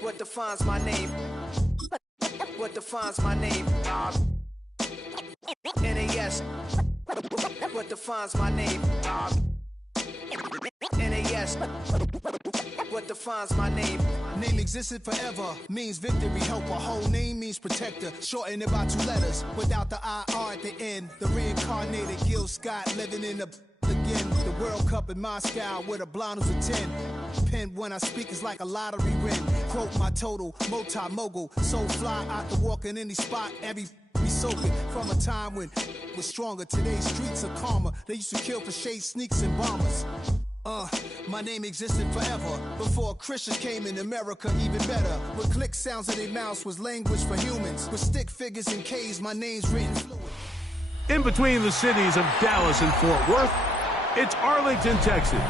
What defines my name? What defines my name? NAS. What defines my name? NAS. What defines my name? Name existed forever, means victory, helper. Whole name means protector, shortened it by 2 letters, without the IR at the end. The reincarnated Gil Scott living in the again. The World Cup in Moscow with a blonde who's a 10. Pen when I speak is like a lottery win. Quote my total, multi-mogul. So fly out to walk in any spot, every be soaking. From a time when was stronger, today's streets are calmer. They used to kill for shade sneaks and bombers. My name existed forever. Before Christians came in America, even better. With click sounds in their mouths was language for humans. With stick figures and K's, my name's written fluid. In between the cities of Dallas and Fort Worth, it's Arlington, Texas.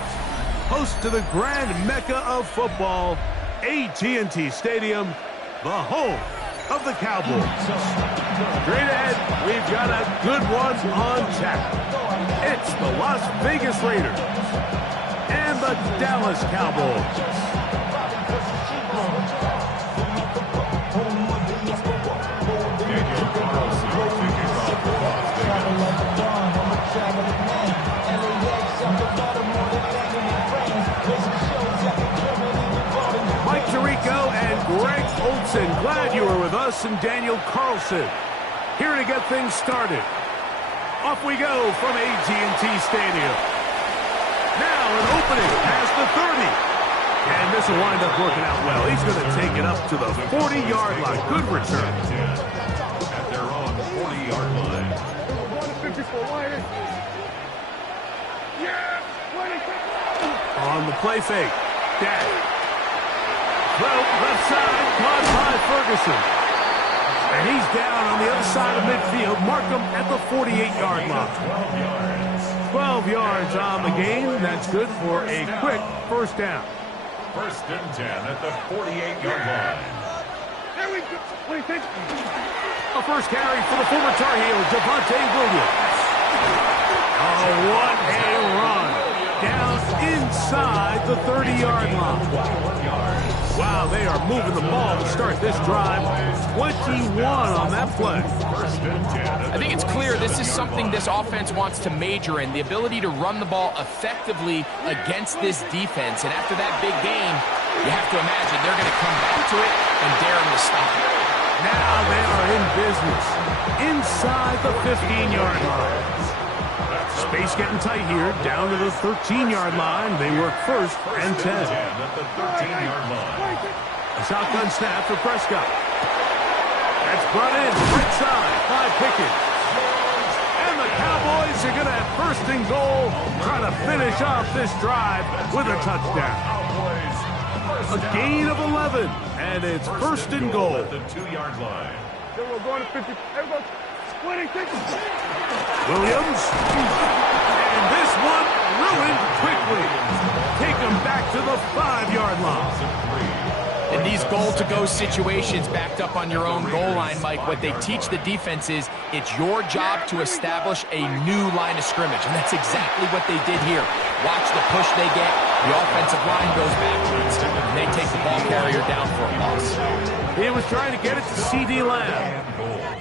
Host to the grand mecca of football, AT&T Stadium, the home of the Cowboys. Straight ahead, we've got a good one on tap. It's the Las Vegas Raiders and the Dallas Cowboys. Mike Tirico and Greg Olson, glad you were with us, and Daniel Carlson here to get things started. Off we go from AT&T Stadium. Now an opening past the 30. And this will wind up working out well. He's going to take it up to the 40-yard line. Good return. At their own 40-yard line. On the play fake. Dak. Well, left side, caught by Ferguson. And he's down on the other side of midfield. Mark him at the 48-yard line. 12 yards on the game. That's good for a quick first down. First and 10 at the 48-yard line. There we go. What do you think? A first carry for the former Tar Heel, Javonte Williams. Oh, what a run. Down inside the 30-yard line. Wow, they are moving the ball to start this drive. 21 on that play. I think it's clear this is something this offense wants to major in, the ability to run the ball effectively against this defense. And after that big game, you have to imagine they're going to come back to it and dare them to stop it. Now they are in business inside the 15-yard line. Space getting tight here, down to the 13-yard line. They work first and 10. At the 13-yard line. A shotgun snap for Prescott. That's brought in right side by Pickett. And the Cowboys are going to have first and goal, trying to finish off this drive with a touchdown. A gain of 11, and it's first and goal. At the 2-yard line. We're going to 50. Williams. And this one ruined quickly. Take him back to the 5-yard line. In these goal-to-go situations backed up on your own goal line, Mike, what they teach the defense is it's your job to establish a new line of scrimmage, and that's exactly what they did here. Watch the push they get. The offensive line goes backwards, and they take the ball carrier down for a loss. He was trying to get it to C.D. Lamb.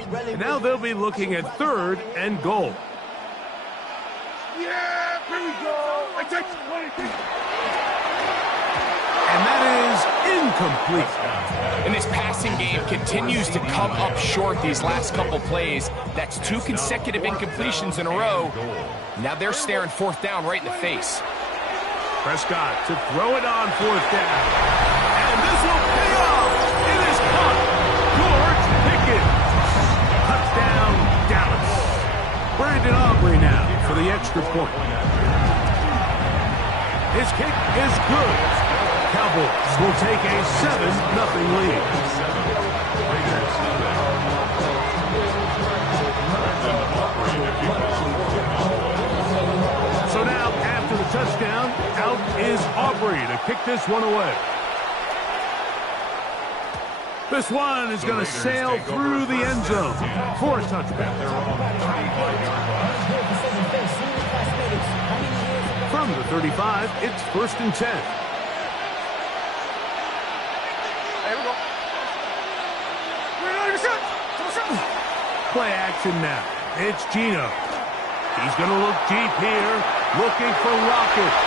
And now they'll be looking at 3rd and goal. Yeah, here we go. And that is incomplete. And this passing game continues to come up short these last couple plays. That's 2 consecutive incompletions in a row. Now they're staring 4th down right in the face. Prescott to throw it on 4th down. And this will pay off. It is caught. George Pickens. Touchdown, Dallas. Brandon Aubrey now for the extra point. His kick is good. Cowboys will take a 7-0 lead. So now, after the touchdown, out is Aubrey to kick this one away. This one is going to sail through the end zone for a touchback. From the 35, it's 1st and 10. Play action now. It's Gino. He's going to look deep here, looking for rockets.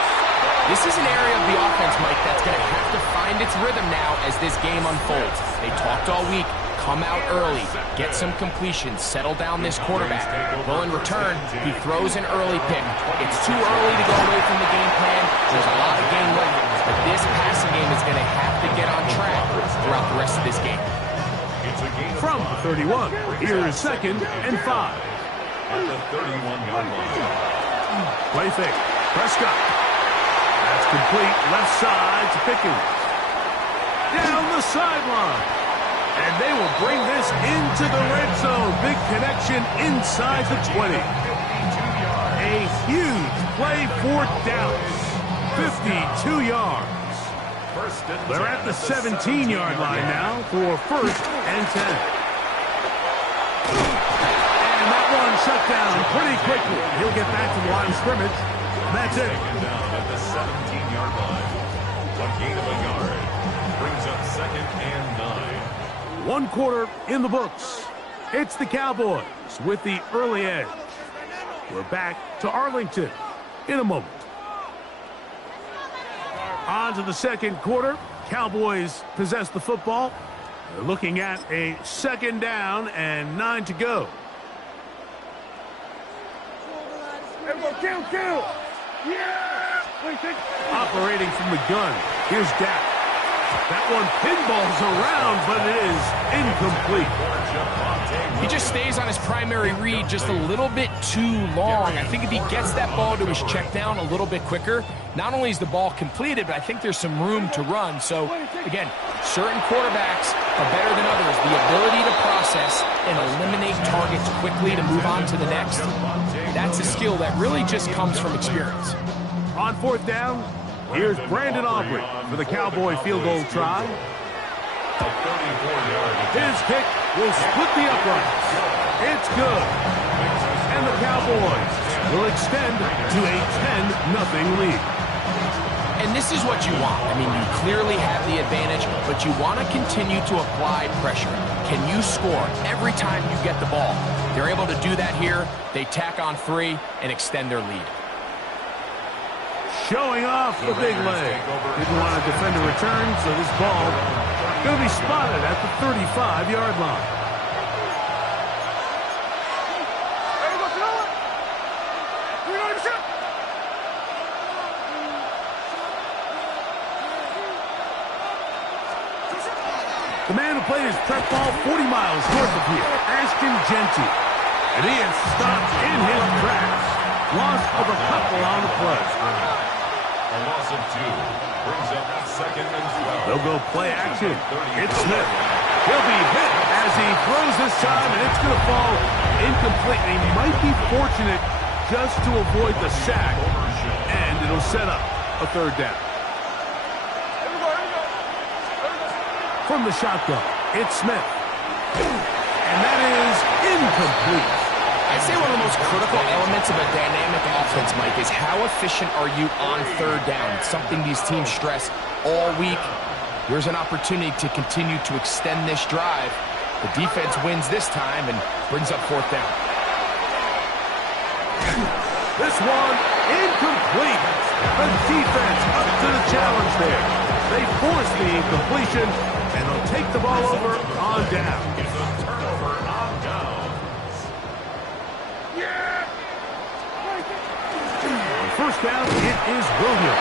This is an area of the offense, Mike, that's going to have to find its rhythm now as this game unfolds. They talked all week. Come out early, get some completions, settle down this quarterback. Well, in return, he throws an early pick. It's too early to go away from the game plan. There's a lot of game left, but this passing game is going to have to get on track throughout the rest of this game. From the 31, here is 2nd and 5. At the 31-yard line. Play fake. Prescott. That's complete. Left side to Pickens. Down the sideline. And they will bring this into the red zone. Big connection inside the 20. A huge play for Dallas. 52 yards. They're at the 17-yard line now for 1st and 10. And that one shut down pretty quickly. He'll get back to the line of scrimmage. And that's it. Down at the 17-yard line. A gain of a yard. Brings up 2nd and 9. 1 quarter in the books. It's the Cowboys with the early edge. We're back to Arlington in a moment. On to the 2nd quarter. Cowboys possess the football. They're looking at a 2nd down and 9 to go. Operating from the gun. Here's Dak. That one pinballs around, but it is incomplete. He just stays on his primary read just a little bit too long. I think if he gets that ball to his check down a little bit quicker, not only is the ball completed, but I think there's some room to run. So, again, certain quarterbacks are better than others. The ability to process and eliminate targets quickly to move on to the next, that's a skill that really just comes from experience. On 4th down, here's Brandon Aubrey for the Cowboy field goal try. His kick will split the uprights. It's good. And the Cowboys will extend to a 10-0 lead. And this is what you want. I mean, you clearly have the advantage, but you want to continue to apply pressure. Can you score every time you get the ball? They're able to do that here. They tack on 3 and extend their lead. Showing off the big leg. Didn't want to defend a return, so this ball going to be spotted at the 35-yard line. The man who played his prep ball 40 miles north of here, Ashton Genty. And he is stopped in his tracks. Loss of a couple on the play. A loss of 2 brings up 2nd and 12. They'll go play action. It's Smith. He'll be hit as he throws this time, and it's going to fall incomplete. And he might be fortunate just to avoid the sack, and it'll set up a 3rd down. From the shotgun, it's Smith. And that is incomplete. I'd say one of the most critical elements of a dynamic offense, Mike, is how efficient are you on 3rd down? It's something these teams stress all week. Here's an opportunity to continue to extend this drive. The defense wins this time and brings up 4th down. This one incomplete. The defense up to the challenge there. They force the incompletion, and they'll take the ball over on down. It's a turnover on down. First down, it is Williams.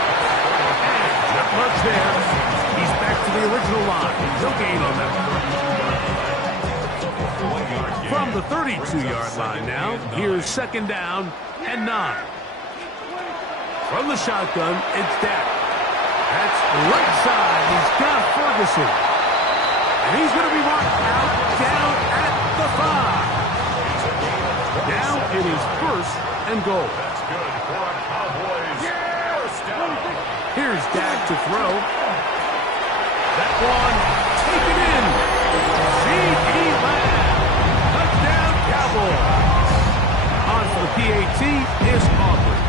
And not much there. He's back to the original line. No gain on that. From the 32-yard line now, here's 2nd down and 9. From the shotgun, it's Dak. That's right side. He's got Ferguson. And he's going to be marked out down at the 5. Now it is 1st and goal. That's good for a Cowboys first down. Here's Dak to throw. That one taken in. C.D. Lamb. Touchdown Cowboys. On for the PAT is Aubrey.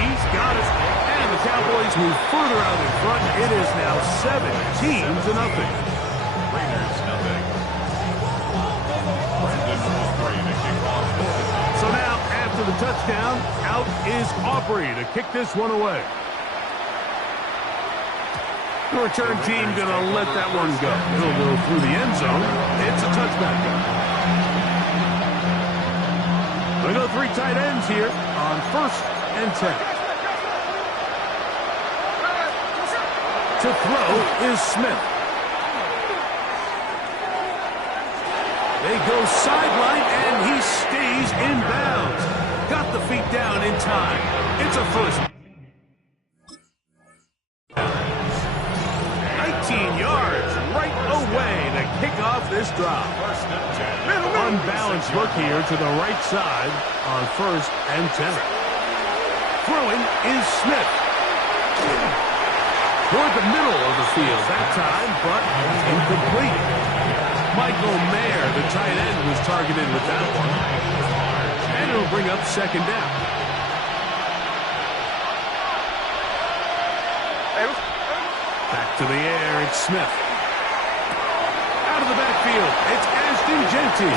He's got it. And the Cowboys Raiders move further out in front. It is now 17-0. Raiders nothing. Brendan Aubrey to kick off the kickoff. So now, after the touchdown, out is Aubrey to kick this one away. The return team going to let that one go. It'll go through the end zone. It's a touchback. We go 3 tight ends here on 1st and 10. To throw is Smith. They go sideline, and he stays in bounds. Got the feet down in time. It's a first. 19 yards right away to kick off this drive. Unbalanced look here to the right side on 1st and 10. Throwing is Smith. Toward the middle of the field that time, but incomplete. Michael Mayer, the tight end, was targeted with that one. And it'll bring up 2nd down. Back to the air, it's Smith. Out of the backfield, it's Ashton Genty.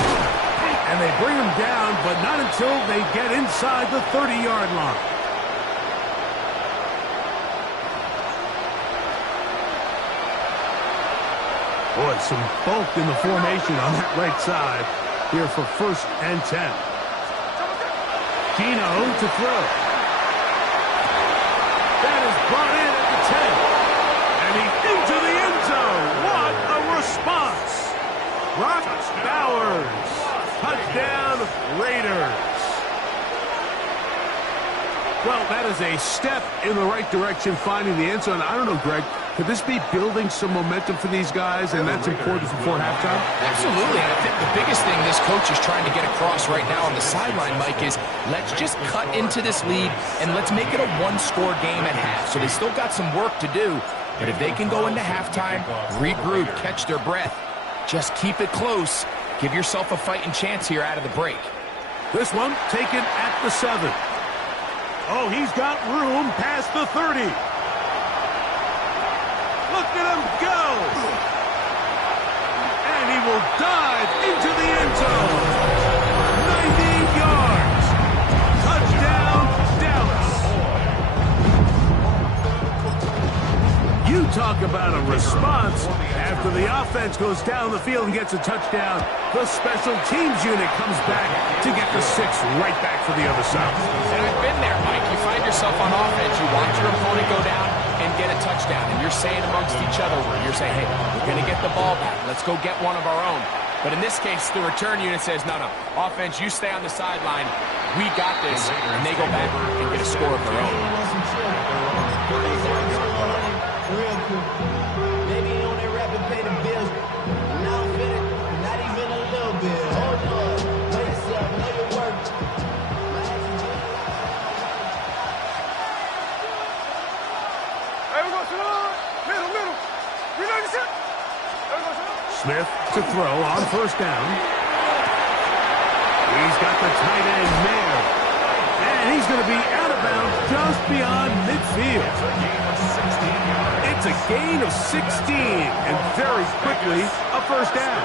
And they bring him down, but not until they get inside the 30-yard line. Boy, some bulk in the formation on that right side here for 1st and 10. Gino to throw. That is brought in at the 10. And he's into the end zone. What a response. Brock Bowers. Touchdown, Raiders. Well, that is a step in the right direction, finding the end zone. I don't know, Greg, could this be building some momentum for these guys, and that's important before halftime? Absolutely, and I think the biggest thing this coach is trying to get across right now on the sideline, Mike, is let's just cut into this lead, and let's make it a one-score game at half. So they still got some work to do, but if they can go into halftime, regroup, catch their breath, just keep it close, give yourself a fighting chance here out of the break. This one taken at the 7. Oh, he's got room past the 30. Look at him go. And he will dive into the end zone. 90 yards. Touchdown, Dallas. You talk about a response. After the offense goes down the field and gets a touchdown, the special teams unit comes back to get the 6 right back for the other side. And I've been there, Mike. You find yourself on offense, you watch your opponent go down and get a touchdown, and you're saying amongst each other, you're saying, hey, we're going to get the ball back. Let's go get one of our own. But in this case, the return unit says, no, offense, you stay on the sideline. We got this. And they go back and get a score of their own. Real quick. Maybe on that rapid pay the bills. Now I'm fit, not even a little bit. Hold on. Know yourself, know your work. Hey, we're going to middle. Reload yourself. Smith to throw on 1st down. He's got the tight end Mayer. And he's going to be out of bounds just beyond midfield. It's a gain of 16, and very quickly, a 1st down.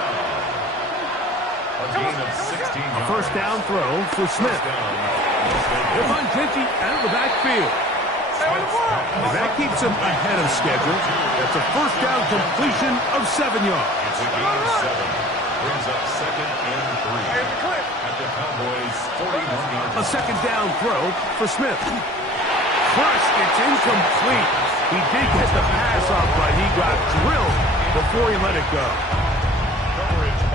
A gain of 16. A 1st down throw for Smith. They'll find Genty out of the backfield. And that keeps him ahead of schedule. That's a 1st down completion of 7 yards. It's a gain of 7. Brings up 2nd and 3. At the Cowboys' 41-yard line. A 2nd down throw for Smith. Crushed, it's incomplete. He did get the pass off, but he got drilled before he let it go.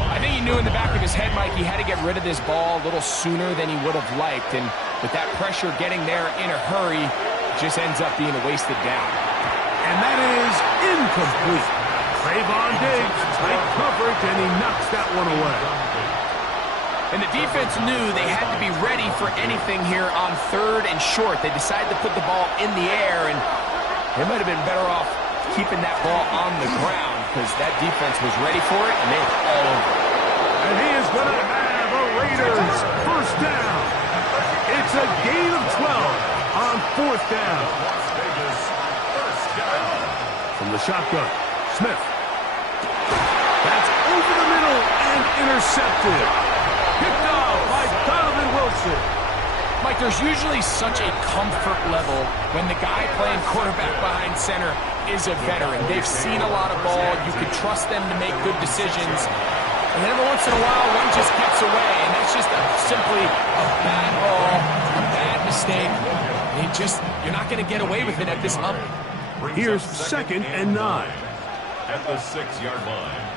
I think he knew in the back of his head, Mike, he had to get rid of this ball a little sooner than he would have liked. And with that pressure getting there in a hurry, it just ends up being a wasted down. And that is incomplete. Wovon Diggs, tight coverage, and he knocks that one away. And the defense knew they had to be ready for anything here on 3rd and short. They decided to put the ball in the air, and they might have been better off keeping that ball on the ground because that defense was ready for it, and they were all over it. And he is going to have a Raiders 1st down. It's a gain of 12 on 4th down. Las Vegas shotgun. Smith. That's over the middle and intercepted. Picked off by Donovan Wilson. Mike, there's usually such a comfort level when the guy playing quarterback behind center is a veteran. They've seen a lot of ball. You can trust them to make good decisions. And every once in a while, one just gets away, and that's just simply a bad ball, a bad mistake. You're not going to get away with it at this level. Here's 2nd and 9. At the 6-yard line.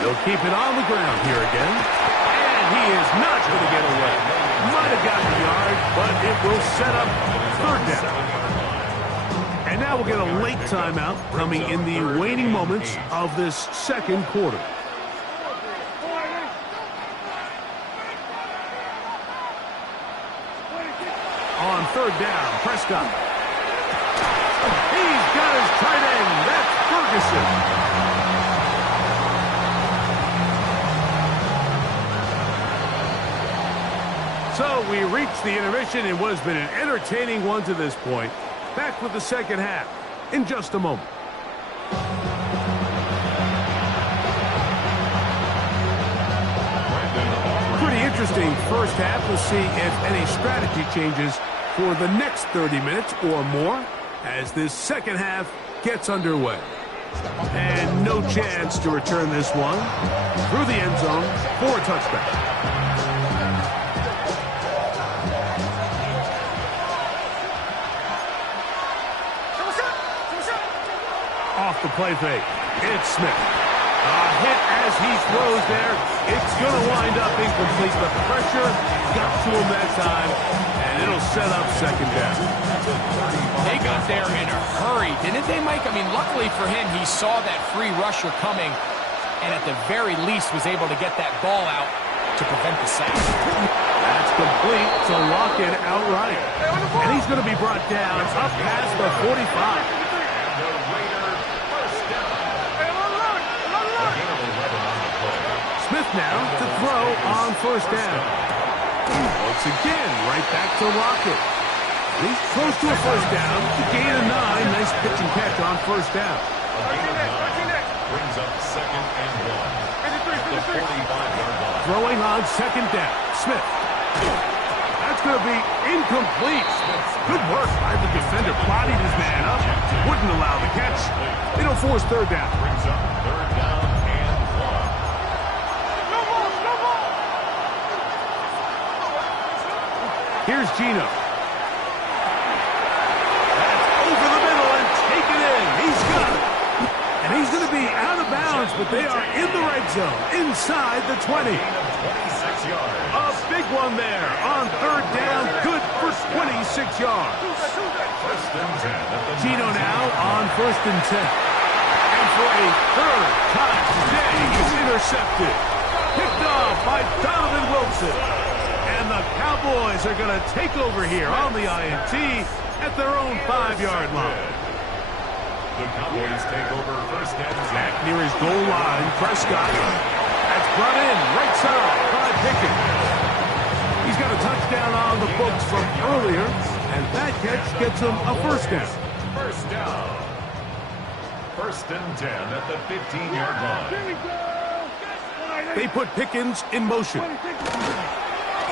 He'll keep it on the ground here again. And he is not going to get away. Might have gotten a yard, but it will set up 3rd down. And now we'll get a late timeout coming in the waning moments of this 2nd quarter. On 3rd down, Prescott. He's got his tight end. That's Ferguson. So we reach the intermission in what has been an entertaining one to this point. Back with the 2nd half in just a moment. Pretty interesting first half. We'll see if any strategy changes for the next 30 minutes or more as this 2nd half gets underway. And no chance to return this one through the end zone for a touchdown. Off the play fake. It's Smith. A hit as he throws there. It's going to wind up incomplete. The pressure got to him that time, and it'll set up 2nd down. They got there in a hurry, didn't they, Mike? I mean, luckily for him, he saw that free rusher coming, and at the very least was able to get that ball out to prevent the sack. That's complete to lock it outright. And he's going to be brought down up past the 45. Smith now to throw on 1st down. Once again, right back to Lockett. He's close to a 1st down. The gain of 9. Nice pitch and catch on 1st down. Brings up 2nd and 1. The 45-yard line. Throwing on 2nd down. Smith. That's going to be incomplete. Good work by the defender. Bodied his man up. Wouldn't allow the catch. It'll force 3rd down. Brings up 3rd down and 1. Here's Gino. That's over the middle and taken in. He's got it. And he's going to be out of bounds, but they are in the red zone, inside the 20. 26 yards. A big one there on 3rd down. Good for 26 yards. 1st and 10. Gino now on 1st and 10. And for a 3rd time today, he's intercepted. Picked off by Donovan Wilson. And the Cowboys are going to take over here on the INT at their own 5-yard line. The Cowboys take over 1st and 10. Back near his goal line, Prescott. That's brought in right side by Pickens. He's got a touchdown on the books from earlier, and that catch gets him a 1st down. 1st down. 1st and 10 at the 15-yard line. They put Pickens in motion.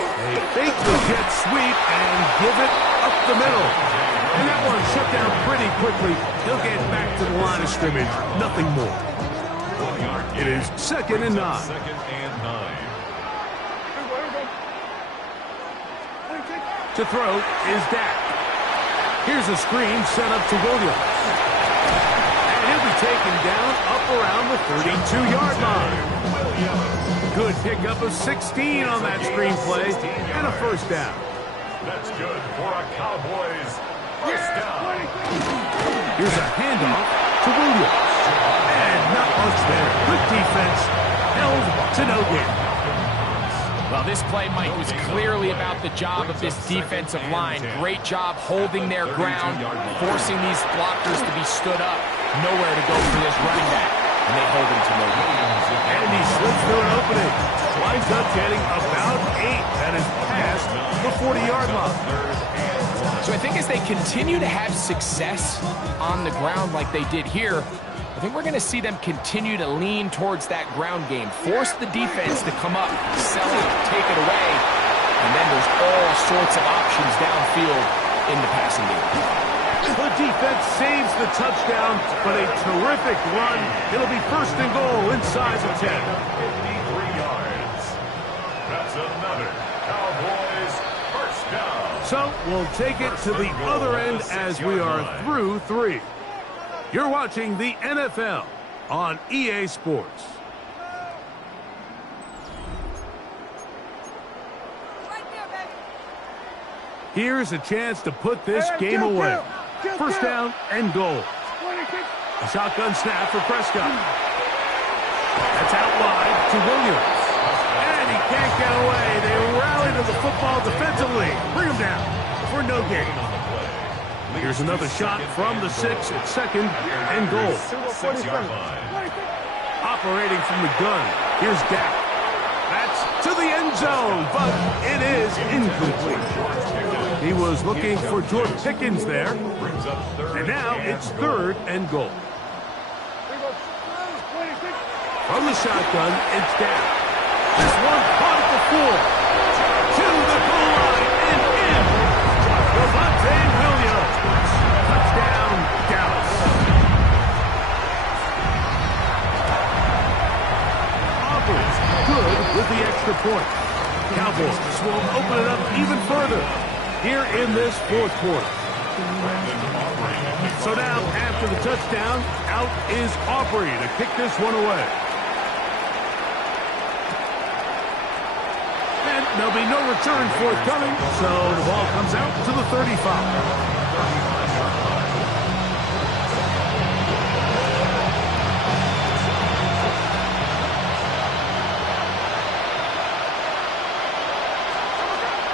They fake the jet sweep and give it up the middle. And that one shut down pretty quickly. He'll get back to the line of scrimmage. Nothing more. It is 2nd and 9. 2nd and 9. To throw is Dak. Here's a screen set up to Williams. And he'll be taken down up around the 32-yard line. Good pickup of 16 on that screen play and a 1st down. That's good for a Cowboys 1st down. Here's a handoff to Williams. And not much there. Good defense. Held to no gain. Well, this play, Mike, was clearly about the job of this defensive line. Great job holding their ground, forcing these blockers to be stood up. Nowhere to go for this running back, and they hold him to no gain. And he slips through an opening. Winds up getting about 8. That is past the 40-yard line. So I think as they continue to have success on the ground like they did here, I think we're going to see them continue to lean towards that ground game. Force the defense to come up, sell it, take it away, and then there's all sorts of options downfield in the passing game. The defense saves the touchdown, but a terrific run. It'll be first and goal inside the 10. 53 yards. That's another Cowboys first down. So we'll take it to the other end as we are through 3. You're watching the NFL on EA Sports. Here's a chance to put this game away. First down and goal. A shotgun snap for Prescott. That's out wide to Williams. And he can't get away. They rally to the football defensively. Bring him down for no gain. Here's another shot from the 6 at second and goal. 6-yard line. Operating from the gun. Here's Dak. That's to the end zone, but it is incomplete. He was looking for George Pickens there. And now it's third and goal. From the shotgun, it's Dak. This one caught at the 4. To the goal line and in. Devontae Williams. Touchdown, Dallas. Auburn's good with the extra point. Cowboys will open it up even further here in this fourth quarter. So now, after the touchdown, out is Aubrey to kick this one away. And there'll be no return forthcoming, so the ball comes out to the 35.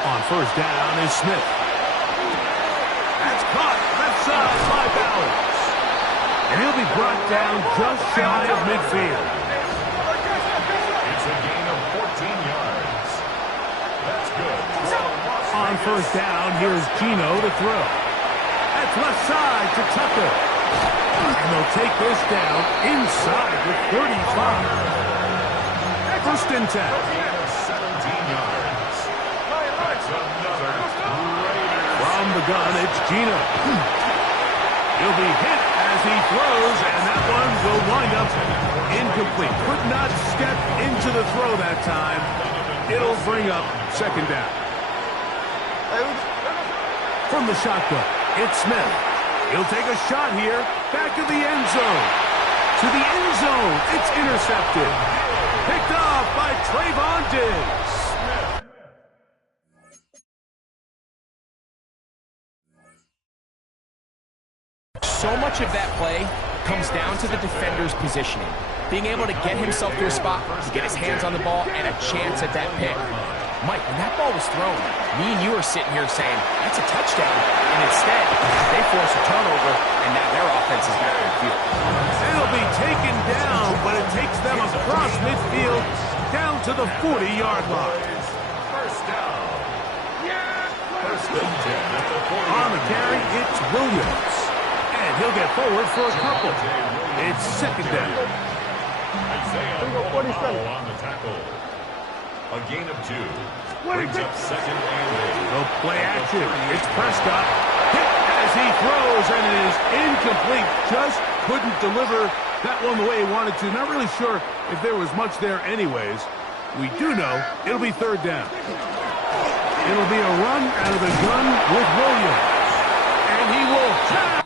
On first down is Smith. That's caught left side by Bowers. And he'll be brought down just shy of midfield. It's a gain of 14 yards. That's good. On first down, here's Geno to throw. That's left side to Tucker. And they'll take this down inside the 35. First and 10. 17 yards. That's another Raider. From the gun, it's Geno. He'll be hit as he throws, and that one will wind up incomplete. Could not step into the throw that time. It'll bring up second down. From the shotgun, it's Smith. He'll take a shot here. Back of the end zone. To the end zone. It's intercepted. Picked off by Trayvon Diggs. So much of that play comes down to the defender's positioning. Being able to get himself to a spot, to get his hands on the ball, and a chance at that pick. Mike, when that ball was thrown, me and you are sitting here saying, that's a touchdown. And instead, they force a turnover, and now their offense is back in the field. It'll be taken down, but it takes them across midfield down to the 40-yard line. First down. First and 10 at the 40. On the carry, it's Williams. And he'll get forward for a couple. It's second down. Isaiah on the tackle. A gain of 2. Brings up second and 8. No play action. It's Prescott. Hit as he throws, and it is incomplete. Just couldn't deliver that one the way he wanted to. Not really sure if there was much there anyways. We do know it'll be third down. It'll be a run out of the gun with Williams. And he will tap.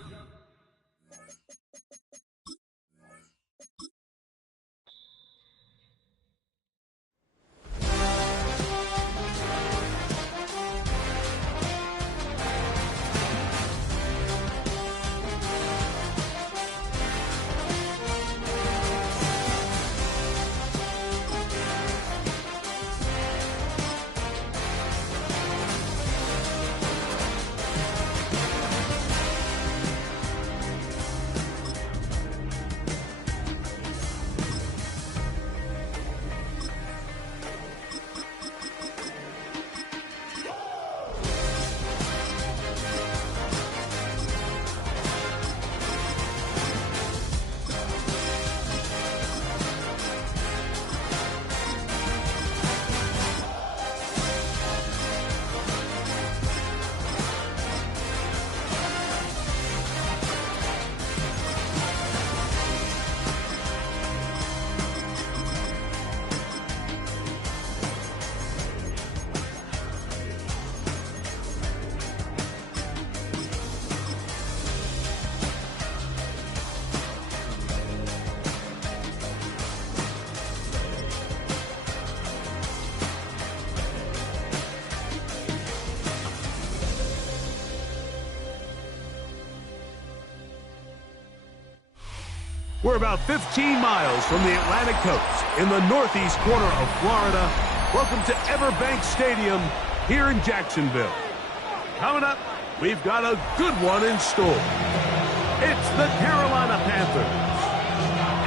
We're about 15 miles from the Atlantic coast in the northeast corner of Florida. Welcome to Everbank Stadium here in Jacksonville. Coming up, we've got a good one in store. It's the Carolina Panthers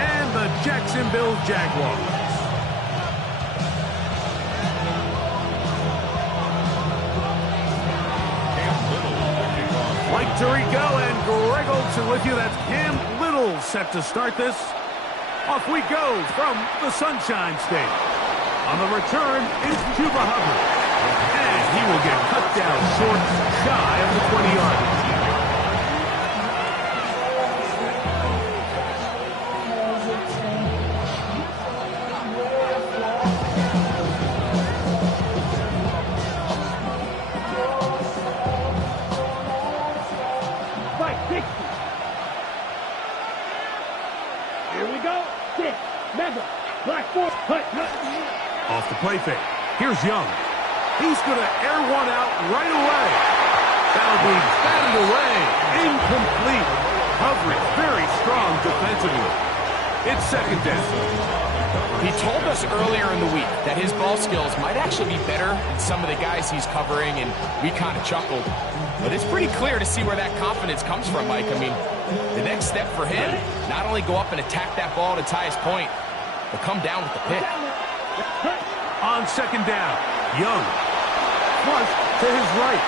and the Jacksonville Jaguars. Mike Tirico and Greg Olsen with you. That's Cam Little set to start this. Off we go from the Sunshine State. On the return, it's Chuba Hubbard. And he will get cut down short, shy of the 20-yard line. Off the play fake. Here's Young. He's going to air one out right away. That'll be batted away. Incomplete. Coverage very strong defensively. It's second down. He told us earlier in the week that his ball skills might actually be better than some of the guys he's covering, and we kind of chuckled. But it's pretty clear to see where that confidence comes from, Mike. I mean, the next step for him, not only go up and attack that ball to tie his point, but come down with the pick. On second down, Young. Flush to his right.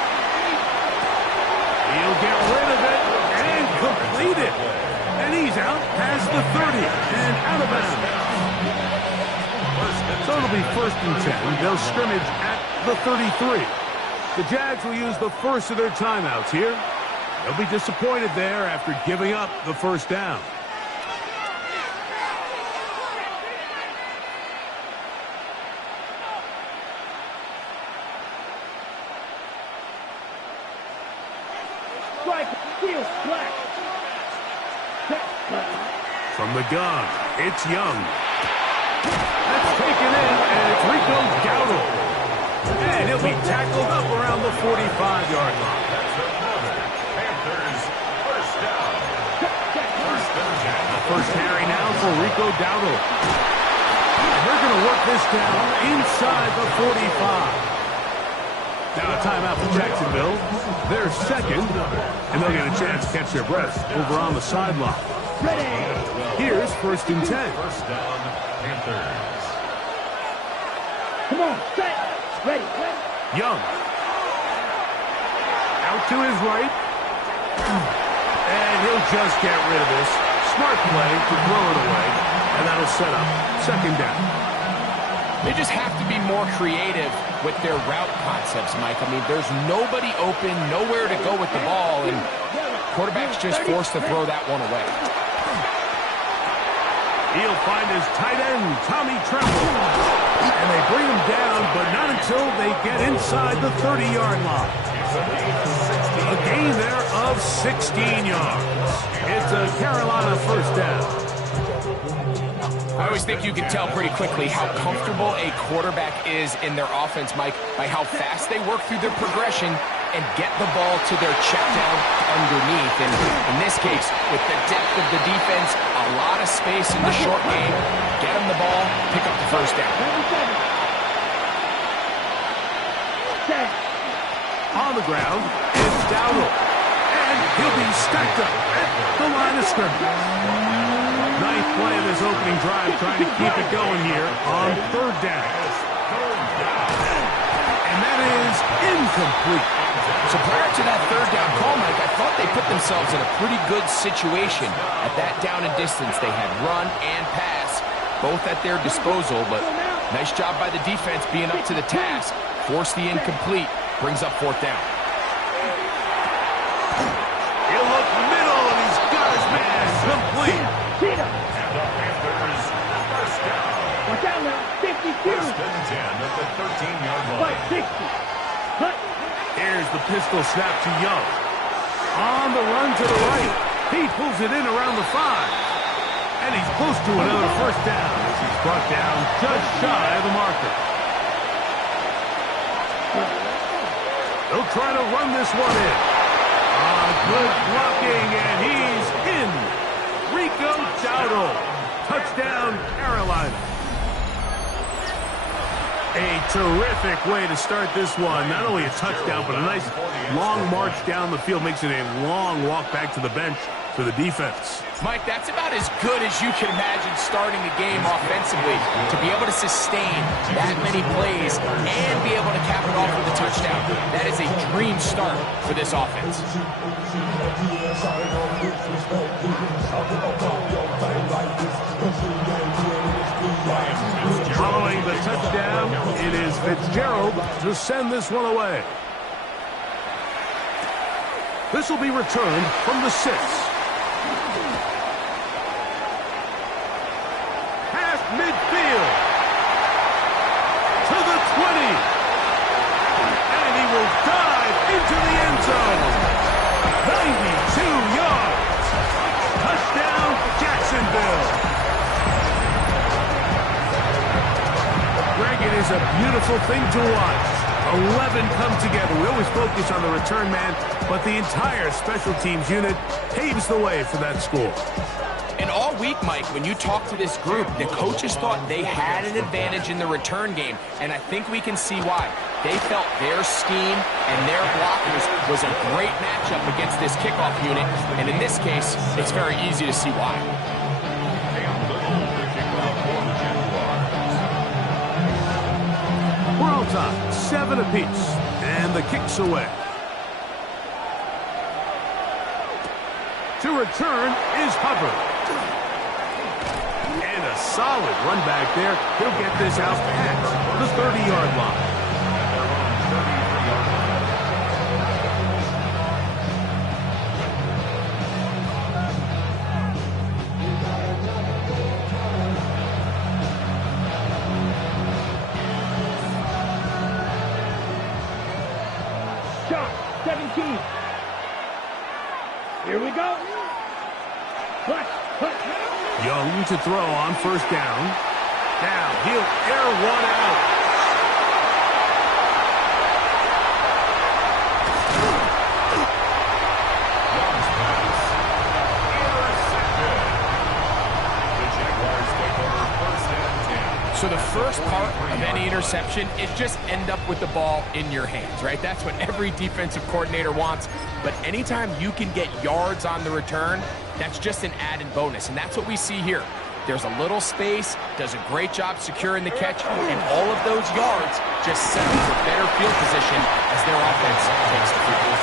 He'll get rid of it and complete it. And he's out past the 30 and out of bounds. So it'll be 1st and 10. They'll scrimmage at the 33. The Jags will use the first of their timeouts here. They'll be disappointed there after giving up the first down. From the gun, it's Young. That's taken in, and it's Rico Dowdle. And he'll be tackled up around the 45-yard line. Panthers, first down. First carry now for Rico Dowdle. And they're going to work this down inside the 45. Now a timeout for Jacksonville. They're second, and they'll get a chance to catch their breath over on the sideline. Here's 1st and 10. First down, Panthers. Come on, set. Ready. Young. Out to his right. And he'll just get rid of this. Smart play to throw it away. And that'll set up second down. They just have to be more creative with their route concepts, Mike. I mean, there's nobody open, nowhere to go with the ball, and quarterback's just forced to throw that one away. He'll find his tight end, Tommy Tremble. And they bring him down, but not until they get inside the 30-yard line. A gain there of 16 yards. It's a Carolina first down. I always think you can tell pretty quickly how comfortable a quarterback is in their offense, Mike, by how fast they work through their progression and get the ball to their check down underneath. And in this case, with the depth of the defense, a lot of space in the short game, get them the ball, pick up the first down. On the ground, it's Dowdle. And he'll be stacked up at the line of scrimmage. Ninth play of this opening drive, trying to keep it going here on 3rd down. And that is incomplete. So prior to that 3rd down call, Mike, I thought they put themselves in a pretty good situation at that down and distance. They had run and pass, both at their disposal, but nice job by the defense being up to the task. Force the incomplete, brings up 4th down. He'll look middle, and he's got his man complete. And the Panthers, first down. Watch out now, 52. 1st and 10 at the 13-yard line. 60. Cut. Here's the pistol snap to Young. On the run to the right. He pulls it in around the 5. And he's close to another first down as he's brought down just shy of the marker. They'll try to run this one in. Good blocking, and he's in. Rico Dowdle. Touchdown, Carolina. A terrific way to start this one. Not only a touchdown, but a nice long march down the field. Makes it a long walk back to the bench for the defense. Mike, that's about as good as you can imagine starting a game offensively. To be able to sustain that many plays and be able to cap it off with a touchdown, that is a dream start for this offense. Following the touchdown, it is Fitzgerald to send this one away. This will be returned from the 6. Past midfield. To the 20. And he will dive into the end zone. 92 yards. Touchdown, Jacksonville. Greg, it is a beautiful thing to watch. 11 come together. We always focus on the return man, but the entire special teams unit paves the way for that score. And all week, Mike, when you talk to this group, the coaches thought they had an advantage in the return game, and I think we can see why. They felt their scheme and their blockers was a great matchup against this kickoff unit, and in this case, it's very easy to see why. We're on top, 7 apiece, and the kick's away. To return is Hubbard. And a solid run back there. He'll get this out past the 30-yard line. Shot, 17. Here we go. Push. Young to throw on first down. Now he'll air one out. So the first part of any interception is just end up with the ball in your hands, right? That's what every defensive coordinator wants. But anytime you can get yards on the return, that's just an added bonus. And that's what we see here. There's a little space, does a great job securing the catch, and all of those yards just set up for better field position as their offense takes the field.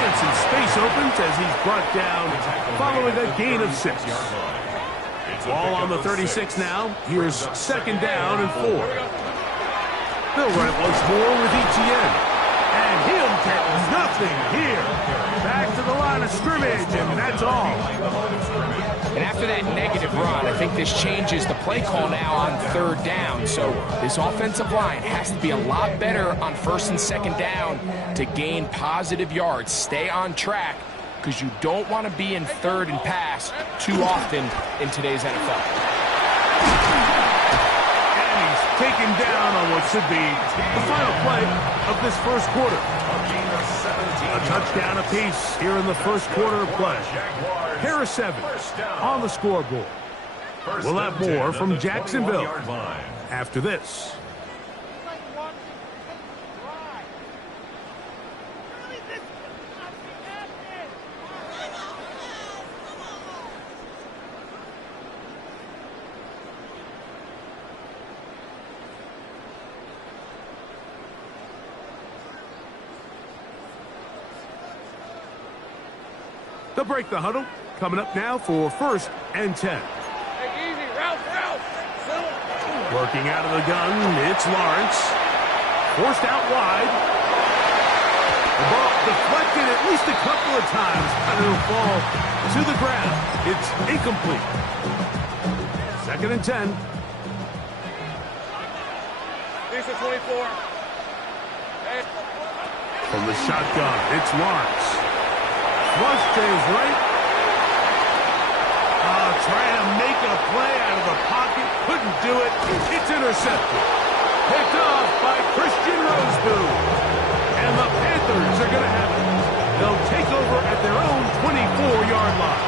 And some space opens as he's brought down following a gain of 6. Ball on the 36 now. Here's second down and 4. They'll run it once more with Etienne. And he'll get nothing here. Back to the line of scrimmage, and that's all. And after that negative run, I think this changes the play call now on third down. So this offensive line has to be a lot better on first and second down to gain positive yards. Stay on track, because you don't want to be in third and pass too often in today's NFL. And he's taken down on what should be the final play of this first quarter. A touchdown apiece here in the first quarter of play. Pair of 7 on the scoreboard. We'll have more from Jacksonville after this. They'll break the huddle. Coming up now for first and 10. Working out of the gun, it's Lawrence. Forced out wide. The ball deflected at least a couple of times, and it'll fall to the ground. It's incomplete. Second and 10. These are 24. From the shotgun, it's Lawrence. Flush to his right. Trying to make a play out of the pocket. Couldn't do it. It's intercepted. Picked off by Christian Rosebud. And the Panthers are going to have it. They'll take over at their own 24-yard line.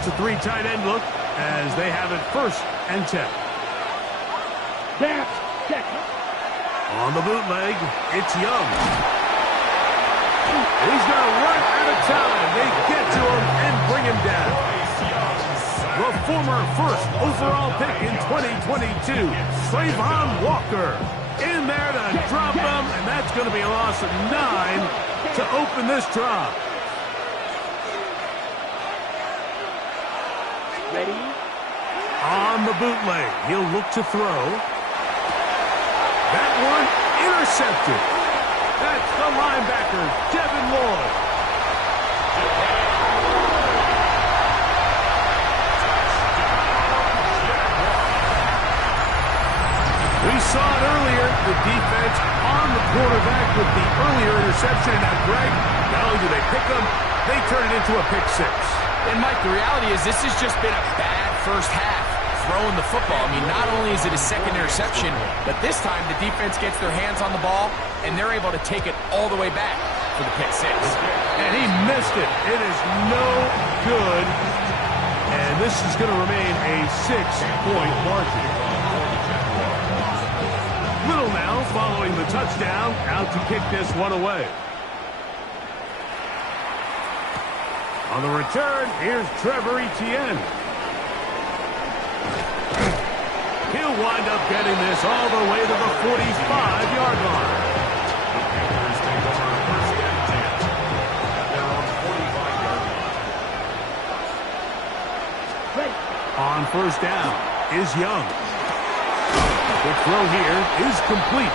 It's a 3 tight end look as they have it 1st and 10. Check. On the bootleg, it's Young. He's going to run out of time. They get to him and bring him down. The former 1st overall pick in 2022, Wovon Walker, in there to drop him, and that's going to be a loss of 9 to open this drive. Ready? On the bootleg, he'll look to throw. That one intercepted. That's the linebacker, Devin Lloyd. We saw it earlier, the defense on the quarterback with the earlier interception. Now, Greg, not only do they pick him, they turn it into a pick 6. And, Mike, the reality is this has just been a bad first half throwing the football. I mean, not only is it a 2nd interception, but this time the defense gets their hands on the ball, and they're able to take it all the way back for the pick 6. And he missed it. It is no good. And this is going to remain a 6-point margin. Little now following the touchdown, out to kick this one away. On the return, here's Trevor Etienne. He'll wind up getting this all the way to the 45-yard line. The Panthers take over 1st and 10 at their own 45-yard line. On 1st down is Young. The throw here is complete.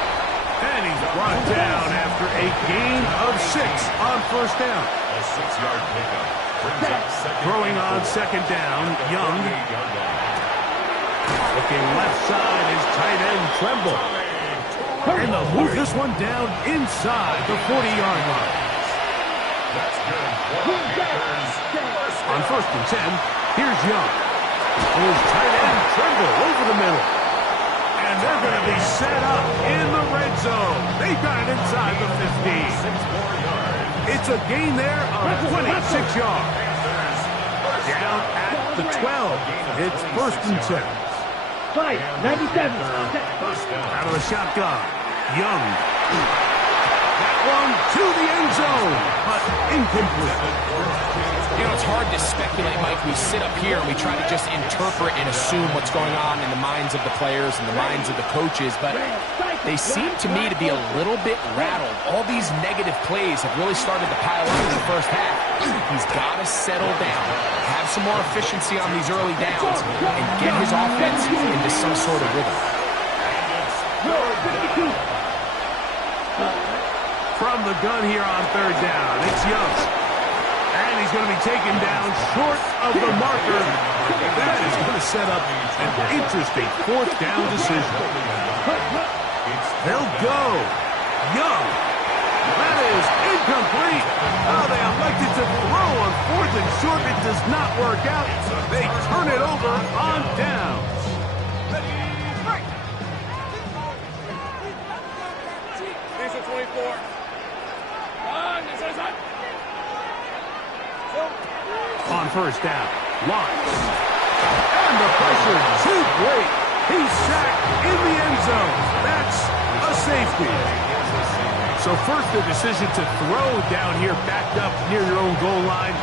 And he's brought down after a gain of 6 on 1st down. A 6-yard pickup brings up 2nd. Throwing on 2nd down, Young. Looking left side is tight end Tremble. And they'll move this one down inside the 40-yard line. That's good. On 1st and 10, here's Young. Here's tight end Tremble over the middle. And they're going to be set up in the red zone. They've got it inside the 15. It's a gain there of 26 yards. Down at the 12. It's 1st and 10. 97. Out of the shotgun. Young. That one to the end zone, but incomplete. You know, it's hard to speculate, Mike. We sit up here and we try to just interpret and assume what's going on in the minds of the players and the minds of the coaches, but they seem to me to be a little bit rattled. All these negative plays have really started to pile up in the first half. He's got to settle down, have some more efficiency on these early downs, and get his offense into some sort of rhythm. From the gun here on 3rd down, it's Young. And he's going to be taken down short of the marker. That is going to set up an interesting 4th down decision. They'll go. Young. That is incomplete. Oh, they elected to throw on 4th and short. It does not work out. They turn it over on downs. These are 24. On 1st down, Lawrence. And the pressure too great. He's sacked in the end zone. That's a safety. So first the decision to throw down here backed up near your own goal line.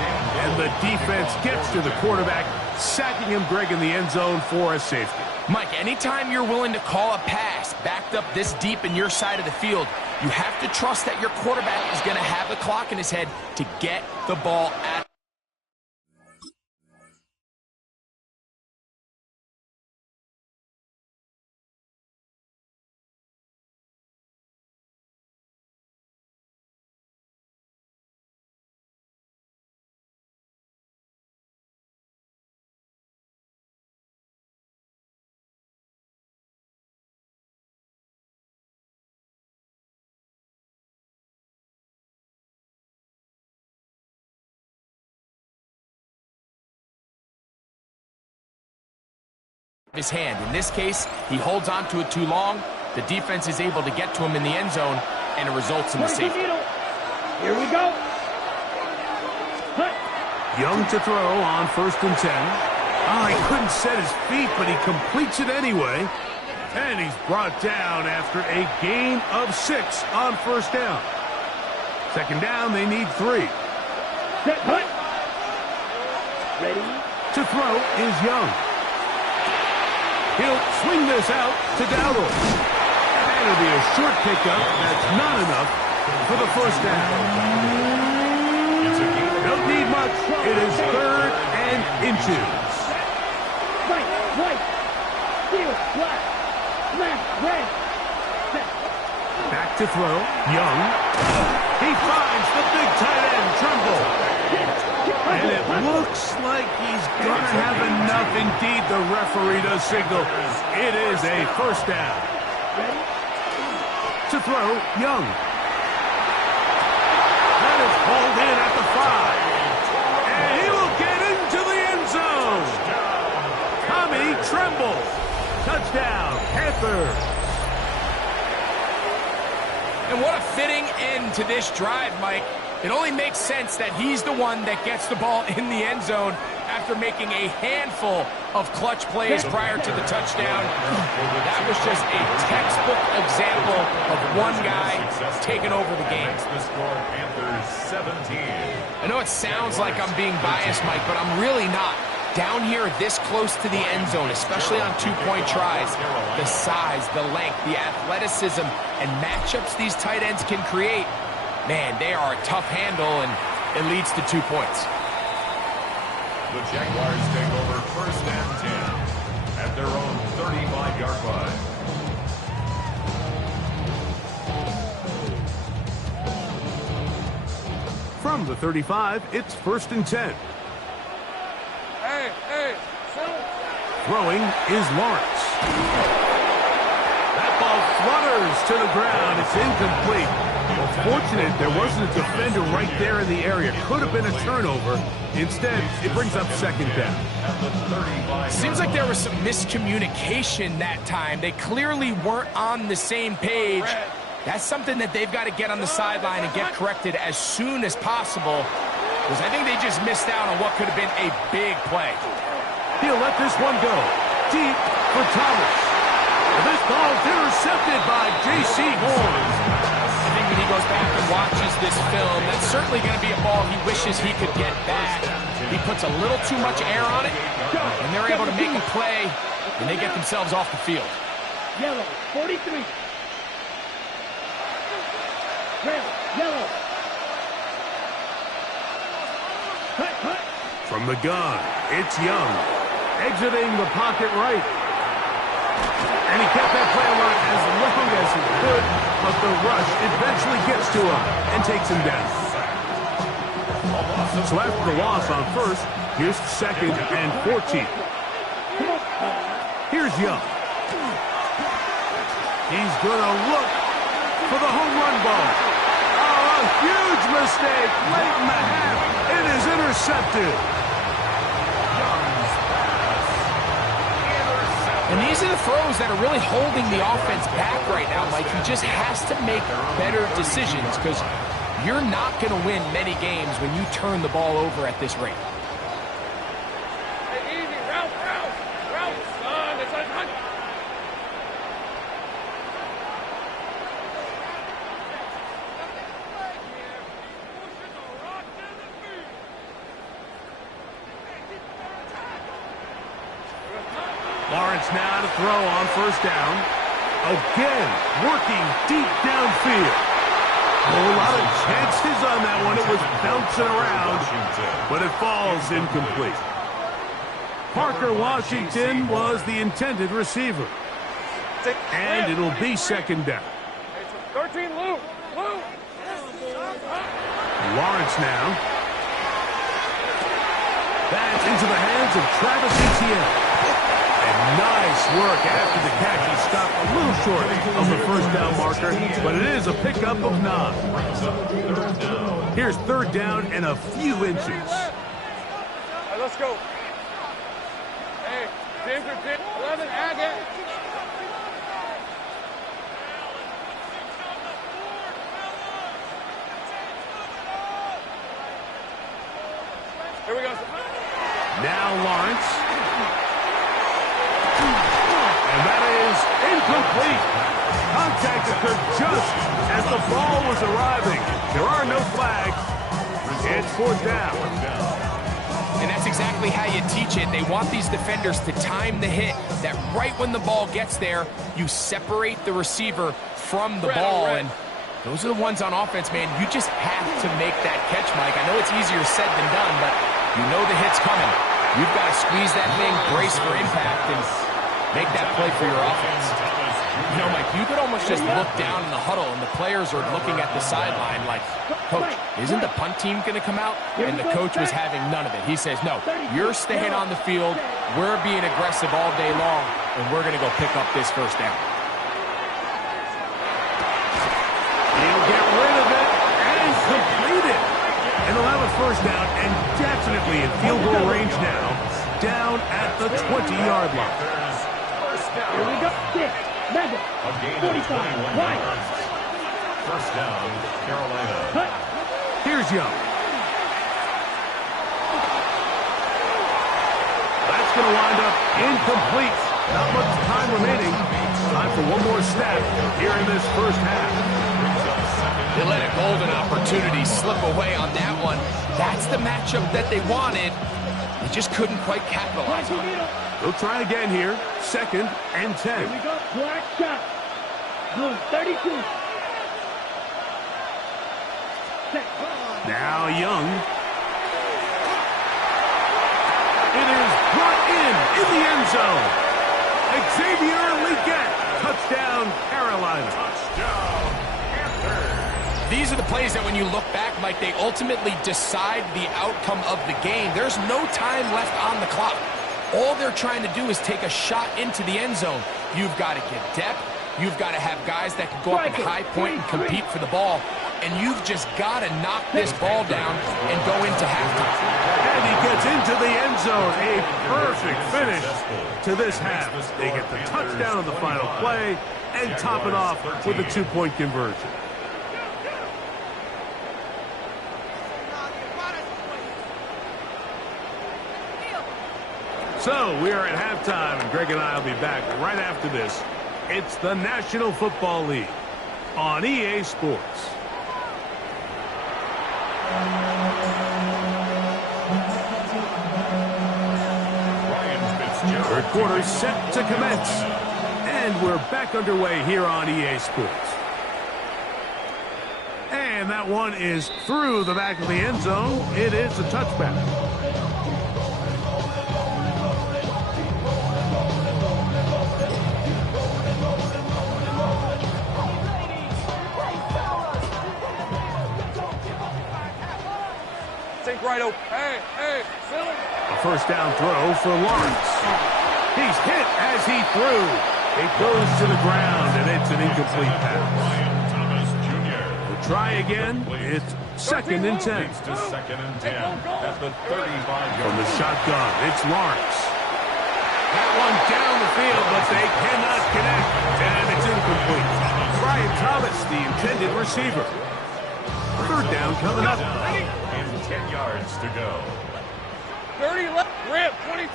And the defense gets to the quarterback, sacking him, Greg, in the end zone for a safety. Mike, anytime you're willing to call a pass backed up this deep in your side of the field, you have to trust that your quarterback is going to have the clock in his head to get the ball at his hand. In this case, he holds on to it too long. The defense is able to get to him in the end zone, and it results in the safety. Here we go. Hut. Young to throw on 1st and 10. Oh, he couldn't set his feet, but he completes it anyway. And he's brought down after a gain of 6 on 1st down. 2nd down, they need 3. Set, hut. Ready? To throw is Young. He'll swing this out to Dowdle. And it'll be a short pickup. That's not enough for the 1st down. Don't need much. It is 3rd and inches. Right, white, steel, black, left, red. Set. Back to throw. Young. He finds the big tight end, Tremble. And it looks like he's going to have enough. Indeed, the referee does signal. It is a 1st down. To throw, Young. That is hauled in at the 5. And he will get into the end zone. Tommy Tremble. Touchdown, Panthers. And what a fitting end to this drive, Mike. It only makes sense that he's the one that gets the ball in the end zone after making a handful of clutch plays prior to the touchdown. That was just a textbook example of one guy taking over the game. The score, Panthers 17. I know it sounds like I'm being biased, Mike, but I'm really not. Down here this close to the end zone, especially on 2-point tries, the size, the length, the athleticism, and matchups these tight ends can create, man, they are a tough handle, and it leads to 2 points. The Jaguars take over 1st and 10 at their own 35-yard line. From the 35, it's 1st and 10. Hey. Throwing is Lawrence. That ball flutters to the ground. It's incomplete. Well, fortunate there wasn't a defender right there in the area. Could have been a turnover. Instead, it brings up 2nd down. Seems like there was some miscommunication that time. They clearly weren't on the same page. That's something that they've got to get on the sideline and get corrected as soon as possible, because I think they just missed out on what could have been a big play. He'll let this one go. Deep for Thomas. And this ball's intercepted by J.C. Horn. I think when he goes back and watches this film, that's certainly going to be a ball he wishes he could get back. He puts a little too much air on it, and they're able to make a play, and they get themselves off the field. Yellow, 43. Red, yellow. Hut. From the gun, it's Young. Exiting the pocket right. And he kept that play alive as long as he could, but the rush eventually gets to him and takes him down. So after the loss on 1st, here's 2nd and 14. Here's Young. He's going to look for the home run ball. Oh, a huge mistake late in the half. It is intercepted. And these are the throws that are really holding the offense back right now, Mike. He just has to make better decisions, because you're not going to win many games when you turn the ball over at this rate. Hey, easy. Route, son. It's like Lawrence now to throw on 1st down. Again, working deep downfield. A lot of chances on that one. It was bouncing around, but it falls incomplete. Parker Washington was the intended receiver. And it'll be 2nd down. 13, Lou. Lawrence now. That's into the hands of Travis Etienne. And nice work after the catch. He stopped a little short of the 1st down marker, but it is a pickup of 9. Here's 3rd down and a few inches. Right, let's go. Hey, James, 11, Agate. Here we go. Now Lawrence. And that is incomplete. Contact occurred just as the ball was arriving. There are no flags. It's fourth down. And that's exactly how you teach it. They want these defenders to time the hit, that right when the ball gets there, you separate the receiver from the ball. And those are the ones on offense, man. You just have to make that catch, Mike. I know it's easier said than done, but you know the hit's coming. You've got to squeeze that thing, brace for impact, and make that play for your offense. You know, Mike, you could almost just look down in the huddle, and the players are looking at the sideline like, Coach, isn't the punt team going to come out? And the coach was having none of it. He says, no, you're staying on the field. We're being aggressive all day long, and we're going to go pick up this first down. He'll get rid of it and complete it. And they'll have a first down and definitely in field goal range now, down at the 20-yard line. Here we go. 6, 11, 45, right. First down, Carolina. Cut. Here's Young. That's going to wind up incomplete. Not much time remaining. Time for one more snap here in this first half. They let a golden opportunity slip away on that one. That's the matchup that they wanted. They just couldn't quite capitalize on it. They'll try again here. 2nd and 10. Here we go. Black shot. Blue 32. Set. Now Young. It is brought in the end zone. Xavier Legette. Touchdown, Carolina. Touchdown, Panthers. These are the plays that when you look back, Mike, they ultimately decide the outcome of the game. There's no time left on the clock. All they're trying to do is take a shot into the end zone. You've got to get depth. You've got to have guys that can go up and high point and compete for the ball. And you've just got to knock this ball down and go into halftime. And he gets into the end zone. A perfect finish to this half. They get the touchdown on the final play and top it off with a 2-point conversion. So we are at halftime, and Greg and I will be back right after this. It's the National Football League on EA Sports. Third quarter set to commence, and we're back underway here on EA Sports. And that one is through the back of the end zone. It is a touchback. Right open. Hey, silly. A first down throw for Lawrence. He's hit as he threw. It goes to the ground, and it's an incomplete pass. We'll try again. It's 2nd and 10. Leads to 2nd and 10 at the 35-yard From the shotgun, it's Lawrence. That one down the field, but they cannot connect, and it's incomplete. Brian Thomas, the intended receiver. Third down coming up. 10 yards to go. 30 left. Rip. 22.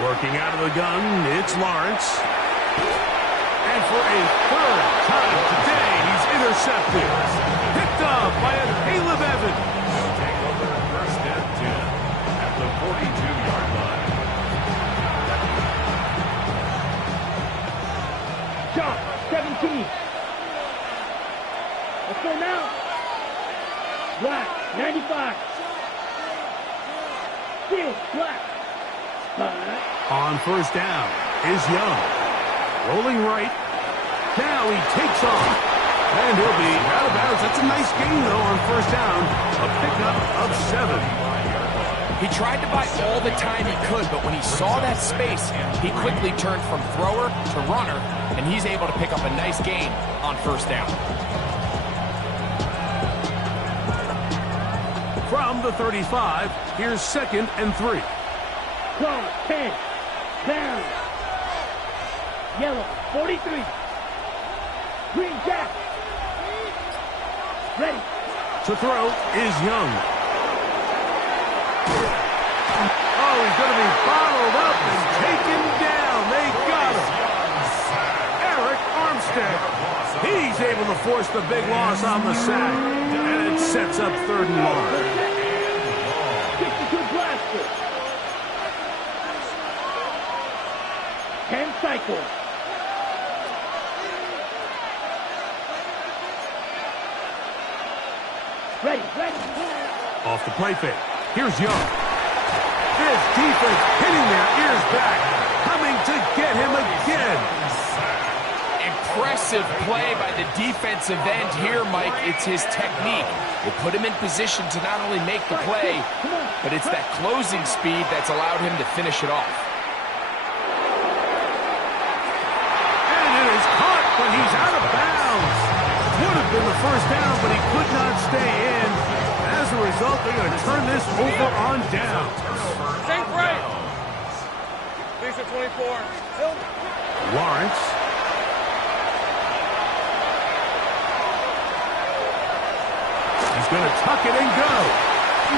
Working out of the gun, it's Lawrence. And for a third time today, he's intercepted. Picked up by a Caleb Evans. Take over first and 10 at the 42-yard line. Shot. 17. Let's go now. Black. 95. Still black. On first down is Young. Rolling right. Now he takes off. And he'll be out of bounds. That's a nice gain, though, on first down. A pickup of 7. He tried to buy all the time he could, but when he saw that space, he quickly turned from thrower to runner, and he's able to pick up a nice gain on first down. From the 35, here's 2nd and 3. Cross, 10. Down. Yellow, 43. Green jack. Ready. To throw is Young. Oh, he's going to be bottled up and taken down. They got him. Eric Armstead. He's able to force the big loss on the sack. And it sets up 3rd and long. 62 blaster. 10 cycles. Ready. Off the play fake. Here's Young. This defense hitting their ears back. Coming to get him again. Impressive play by the defensive end here, Mike. It's his technique. It put him in position to not only make the play, but it's that closing speed that's allowed him to finish it off. And it is caught, but he's out of bounds. Would have been the 1st down, but he could not stay in. As a result, they're going to turn this over on down. Sink right. Lisa 24. Lawrence. He's going to tuck it and go.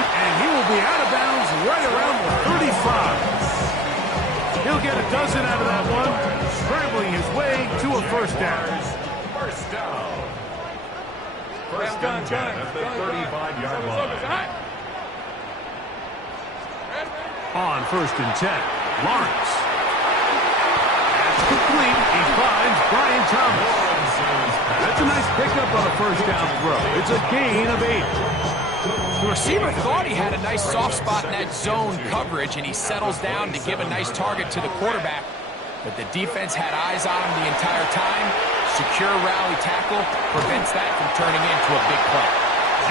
And he will be out of bounds right around the 35. He'll get a dozen out of that one, scrambling his way to a 1st down. First down. First and 10 at the 35-yard line. On 1st and 10, Lawrence. That's complete. He finds Brian Thomas. That's a nice pickup on a 1st down throw. It's a gain of 8. The receiver thought he had a nice soft spot in that zone coverage, and he settles down to give a nice target to the quarterback. But the defense had eyes on him the entire time. Secure rally tackle prevents that from turning into a big play.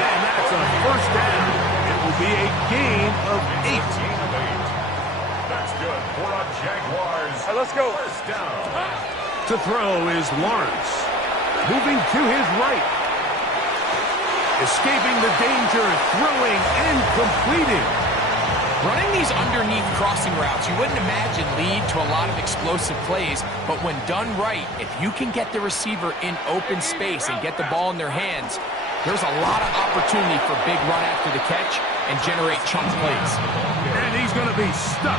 And that's a 1st down. It will be a gain of 8. That's good for a Jaguars. All right, let's go. 1st down. To throw is Lawrence. Moving to his right. Escaping the danger, throwing and completing. Running these underneath crossing routes, you wouldn't imagine lead to a lot of explosive plays, but when done right, if you can get the receiver in open space and get the ball in their hands, there's a lot of opportunity for big run after the catch and generate chunk plays. And he's going to be stuck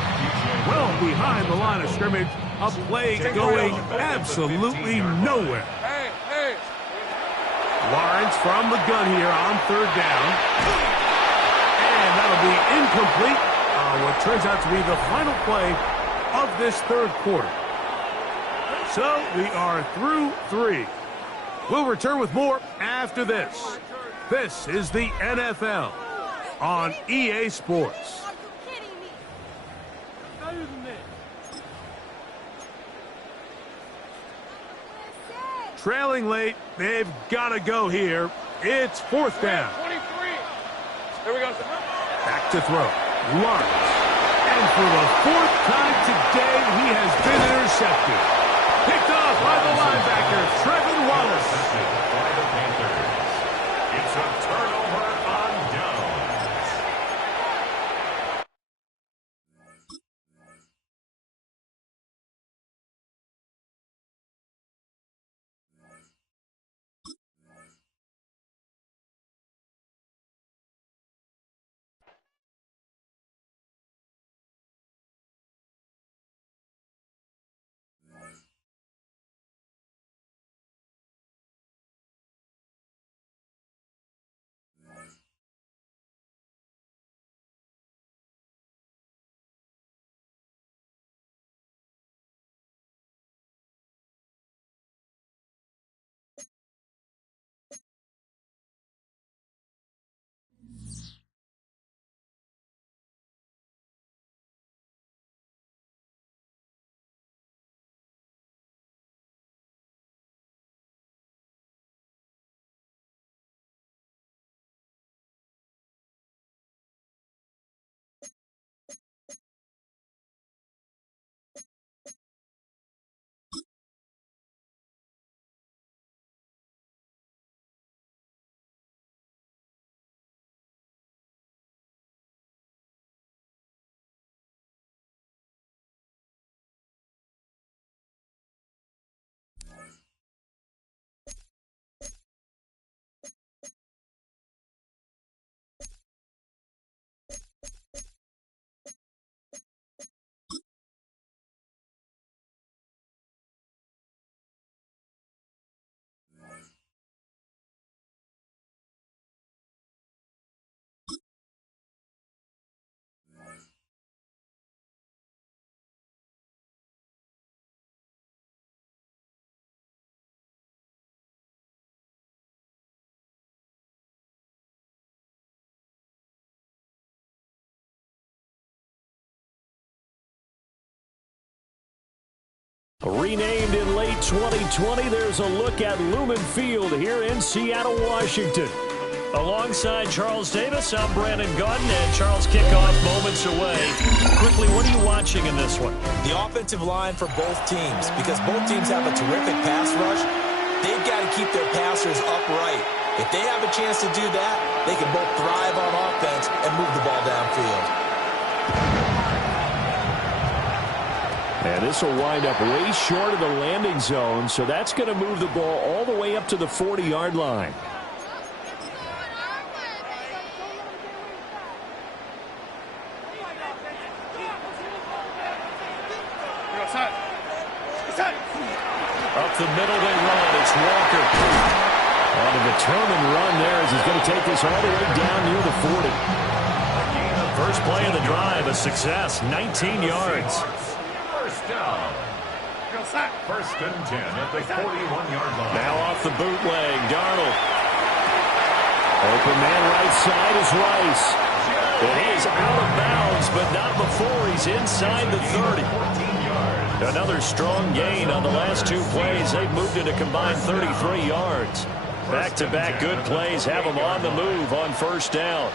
well behind the line of scrimmage. A play going absolutely nowhere. Hey. Lawrence from the gun here on 3rd down. And that'll be incomplete on what turns out to be the final play of this 3rd quarter. So we are through 3. We'll return with more after this. This is the NFL on EA Sports. Trailing late, they've got to go here. It's 4th down. 23. Here we go. Back to throw. Lawrence. And for the 4th time today, he has been intercepted. Picked off by the linebacker, Trevin Wallace. By the Panthers. It's a turnover on Renamed in late 2020, there's a look at Lumen Field here in Seattle, Washington. Alongside Charles Davis, I'm Brandon Gaudin, and Charles, kickoff moments away. Quickly, what are you watching in this one? The offensive line for both teams, because both teams have a terrific pass rush. They've got to keep their passers upright. If they have a chance to do that, they can both thrive on offense and move the ball downfield. And this will wind up way short of the landing zone, so that's going to move the ball all the way up to the 40-yard line. Up the middle they run. It's Walker. On a determined run there as he's going to take this all the way down near the 40. First play of the drive, a success, 19 yards. First down. First and 10 at the 41-yard line. Now off the bootleg, Darnold. Open man right side is Rice. It is out of bounds, but not before he's inside the 30. Another strong gain on the last two plays. They've moved it a combined 33 yards. Back-to-back good plays have them on the move on first down.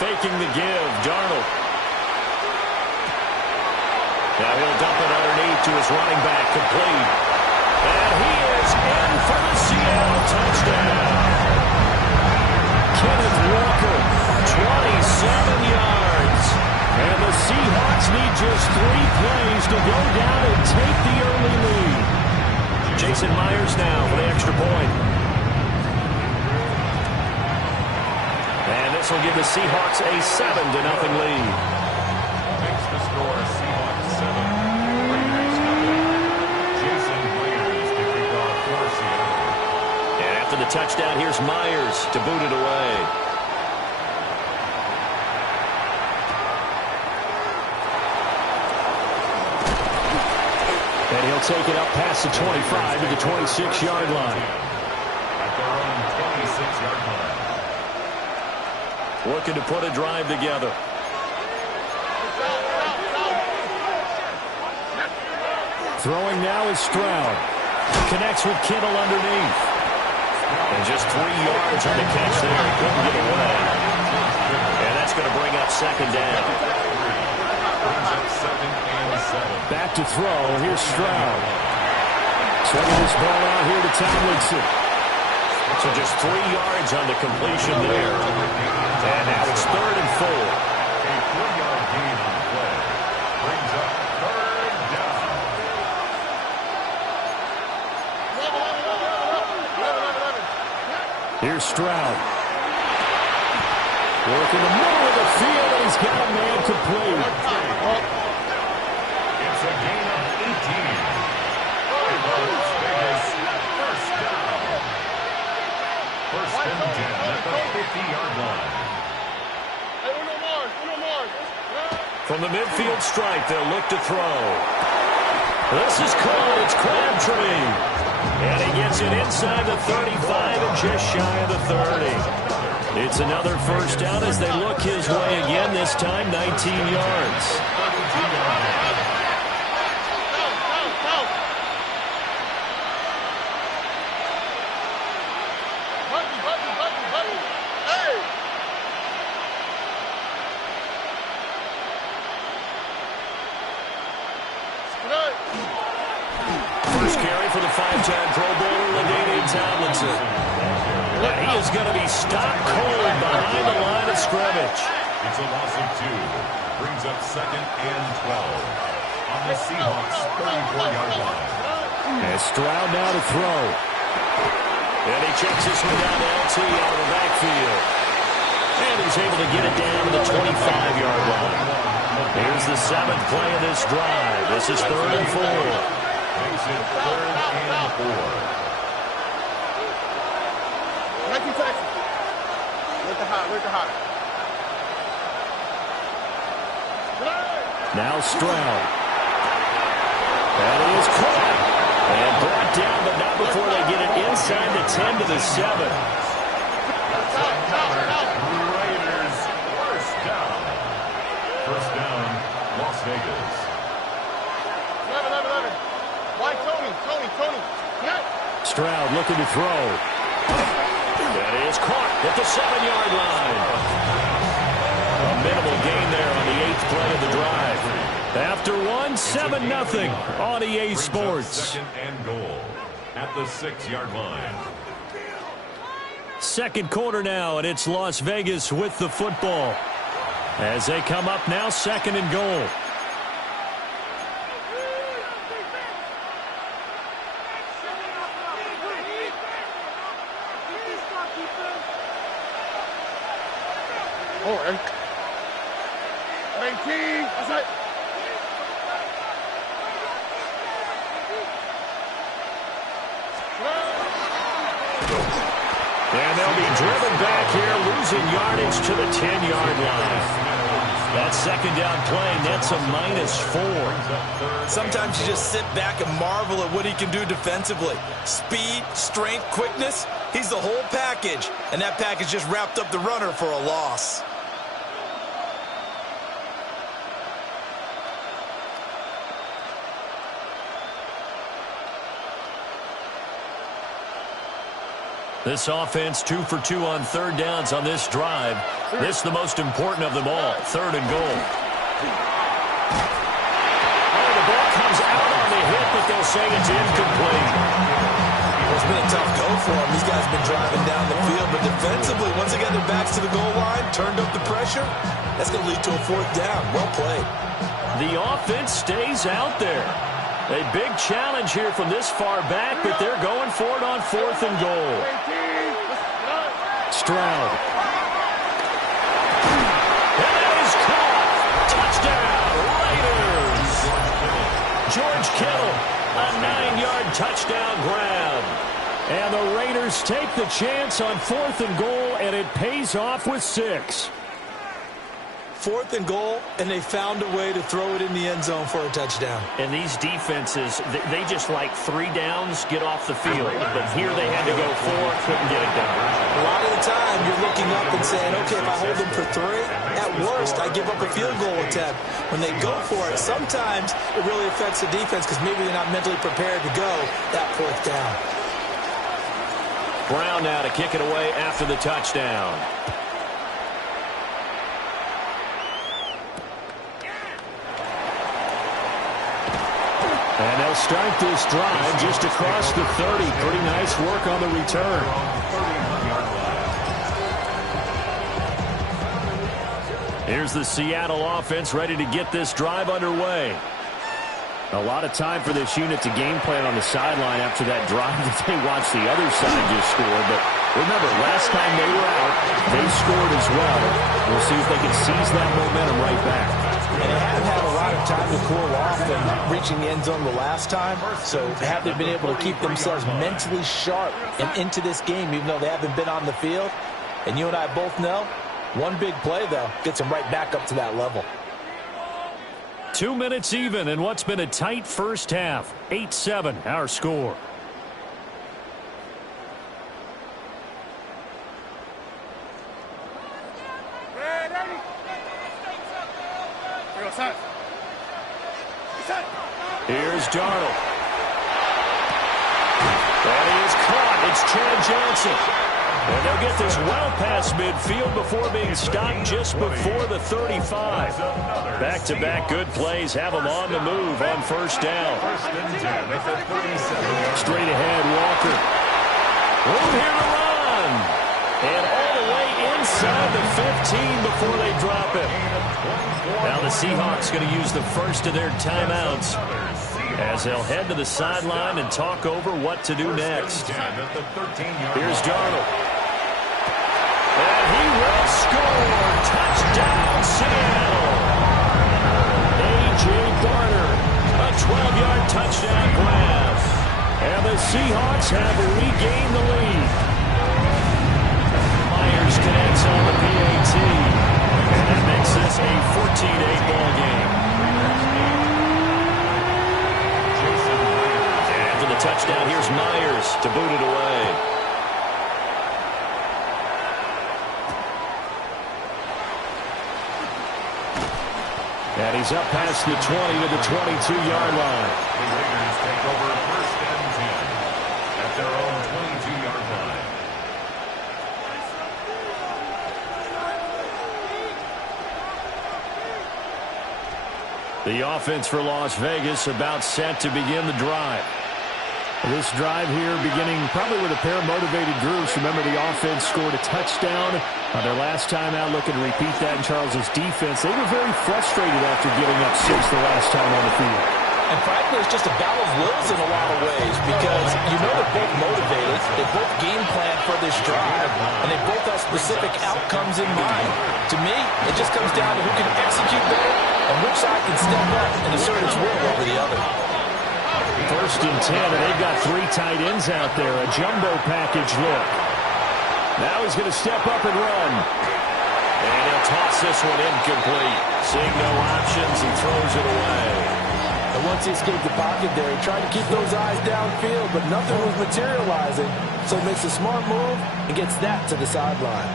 Faking the give, Darnold. Now he'll dump it underneath to his running back, complete. And he is in for the Seattle touchdown. Kenneth Walker, 27 yards. And the Seahawks need just 3 plays to go down and take the early lead. Jason Myers now for the extra point. And this will give the Seahawks a 7-0 lead. Makes the score Seahawks 7, Raiders 0. Jason Myers to kick off for Seattle. And after the touchdown, here's Myers to boot it away. And he'll take it up past the 25 to the 26-yard line. At their own 26-yard line. Looking to put a drive together. Throwing now is Stroud. Connects with Kittle underneath. And just 3 yards on the catch there. He couldn't get away. And that's going to bring up second down. Brings up 2nd and 7. Back to throw. Here's Stroud. Swinging this ball out here to Tomlinson. So just 3 yards on the completion there. And now it's 3rd and 4. A 4-yard gain on the play. Brings up 3rd down. Here's Stroud. Work in the middle of the field, and he's got a man complete. It's a gain of 18. It was Vegas. First down. First and 10 at the 50-yard line. From the midfield stripe, they'll look to throw. This is caught. It's Crabtree. And he gets it inside the 35 and just shy of the 30. It's another first down as they look his way again, this time 19 yards. First carry for the 5-time Pro Bowler, LaDainian Tomlinson. And he is going to be stopped cold behind the line of scrimmage. It's a loss of 2. Brings up 2nd and 12. On the Seahawks 34-yard line. And Stroud now to throw. And he checks this one down to LT out of the backfield. And he's able to get it down to the 25-yard line. Here's the 7th play of this drive. This is 3rd and 4. Makes it 3rd and 4. Now Stroud. And he is caught. And brought down, but not before they get it inside the 10 to the 7. Raiders first down. First down, Las Vegas. Tony. Stroud looking to throw. That is caught at the 7-yard line. A minimal gain there on the 8th play of the drive. After 7-0 on EA Sports. Second and goal at the 6-yard line. Second quarter now, and it's Las Vegas with the football. As they come up now, 2nd and goal. Oh, 19. That's it. And they'll be driven back here, losing yardage to the 10-yard line. That second down play nets a -4. Sometimes you just sit back and marvel at what he can do defensively. Speed, strength, quickness, he's the whole package. And that package just wrapped up the runner for a loss. This offense 2 for 2 on third downs on this drive. This the most important of them all, 3rd and goal. Oh, the ball comes out on the hit, but they'll say it's incomplete. Well, it's been a tough go for him. These guys have been driving down the field, but defensively, once they got their backs to the goal line, turned up the pressure, that's going to lead to a 4th down. Well played. The offense stays out there. A big challenge here from this far back, but they're going for it on 4th and goal. Stroud. And that is caught. Touchdown, Raiders. George Kittle, a 9-yard touchdown grab. And the Raiders take the chance on 4th and goal, and it pays off with 6. 4th and goal, and they found a way to throw it in the end zone for a touchdown. And these defenses, they just like 3 downs, get off the field. But here they had to go 4, couldn't get it done. A lot of the time, you're looking up and saying, okay, if I hold them for 3, at worst, I give up a field goal attempt. When they go for it, sometimes it really affects the defense because maybe they're not mentally prepared to go that 4th down. Brown now to kick it away after the touchdown. And they'll start this drive just across the 30. Pretty nice work on the return. Here's the Seattle offense ready to get this drive underway. A lot of time for this unit to game plan on the sideline after that drive that they watched the other side just score. But remember, last time they were out, they scored as well. We'll see if they can seize that momentum right back. And they haven't had a lot of time to cool off and reaching the end zone the last time. So have they been able to keep themselves mentally sharp and into this game, even though they haven't been on the field? And you and I both know, one big play, though, gets them right back up to that level. 2 minutes even in what's been a tight first half. 8-7, our score. Here's Darnold. That is caught. It's Chad Johnson. And they'll get this well past midfield before being stopped just before the 35. Back-to-back good plays have them on the move on 1st down. Straight ahead, Walker. Room here to run. And all the way inside the 15 before they drop him. Now the Seahawks going to use the first of their timeouts as they'll head to the sideline and talk over what to do next. Here's Darnold. And he will score. Touchdown, Seattle. A.J. Barner, a 12-yard touchdown grab. And the Seahawks have regained the lead. Myers connects on the PAT. And that makes this a 14-8 ball game. After the touchdown, here's Myers to boot it away. And he's up past the 20 to the 22-yard line. The Raiders take over first and 10 at their own 22-yard line. The offense for Las Vegas about set to begin the drive. This drive here beginning probably with a pair of motivated groups. Remember, the offense scored a touchdown on their last time out, looking to repeat that in Charles's defense. They were very frustrated after giving up 6 the last time on the field. And frankly, it's just a battle of wills in a lot of ways because you know they're both motivated. They both game plan for this drive, and they both have specific outcomes in mind. To me, it just comes down to who can execute better and which side can step up and assert its will over the other. First and 10, and they've got 3 tight ends out there. A jumbo package look. Now he's going to step up and run. And he'll toss this one incomplete. Seeing no options, he throws it away. And once he escaped the pocket there, he tried to keep those eyes downfield, but nothing was materializing. So he makes a smart move and gets that to the sideline.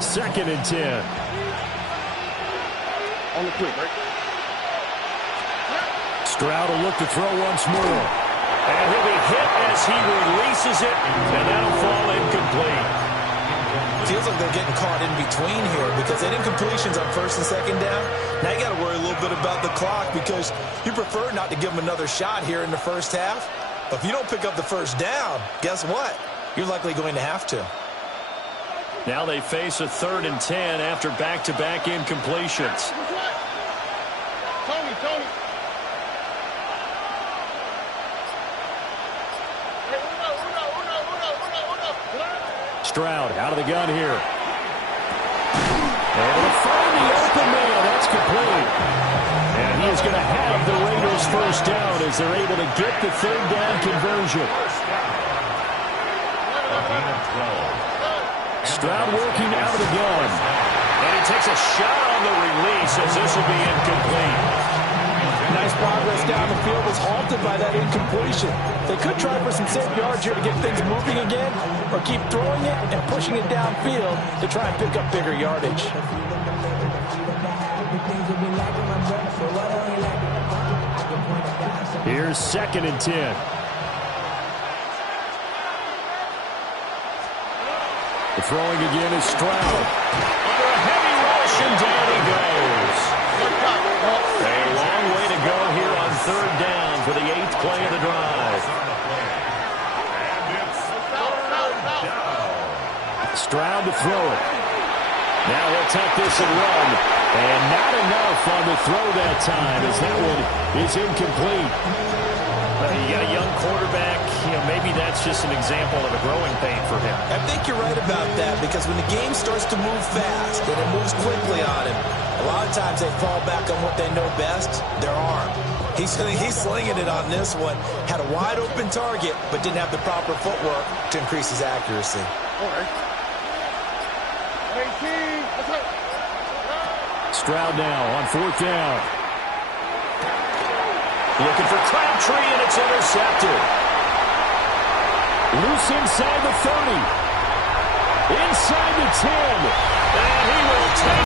Second and 10. On the quick, right? Stroud will look to throw once more. And he'll be hit as he releases it, and that'll fall incomplete. Feels like they're getting caught in between here because they didn't completions on first and second down. Now you got to worry a little bit about the clock because you prefer not to give them another shot here in the first half. But if you don't pick up the first down, guess what? You're likely going to have to. Now they face a 3rd and 10 after back-to-back incompletions. Tony. Stroud out of the gun here. And he'll find the open man. That's complete. And he is going to have the Raiders first down as they're able to get the 3rd down conversion. Stroud working out of the gun. And he takes a shot on the release as this will be incomplete. Nice progress down the field was halted by that incompletion. They could try for some safe yards here to get things moving again, or keep throwing it and pushing it downfield to try and pick up bigger yardage. Here's 2nd and 10. The throwing again is Stroud. Under a heavy rush, and down he goes. A long way to go here on 3rd down for the 8th play of the drive. Stroud to throw it. Now he'll tuck this and run. And not enough on the throw that time as that one is incomplete. You got a young quarterback. Maybe that's just an example of a growing pain for him. I think you're right about that because when the game starts to move fast and it moves quickly on him, a lot of times they fall back on what they know best, their arm. He's slinging it on this one. Had a wide open target, but didn't have the proper footwork to increase his accuracy. Stroud now on 4th down. Looking for Crabtree, and it's intercepted. Loose inside the 30. Inside the 10. And he will take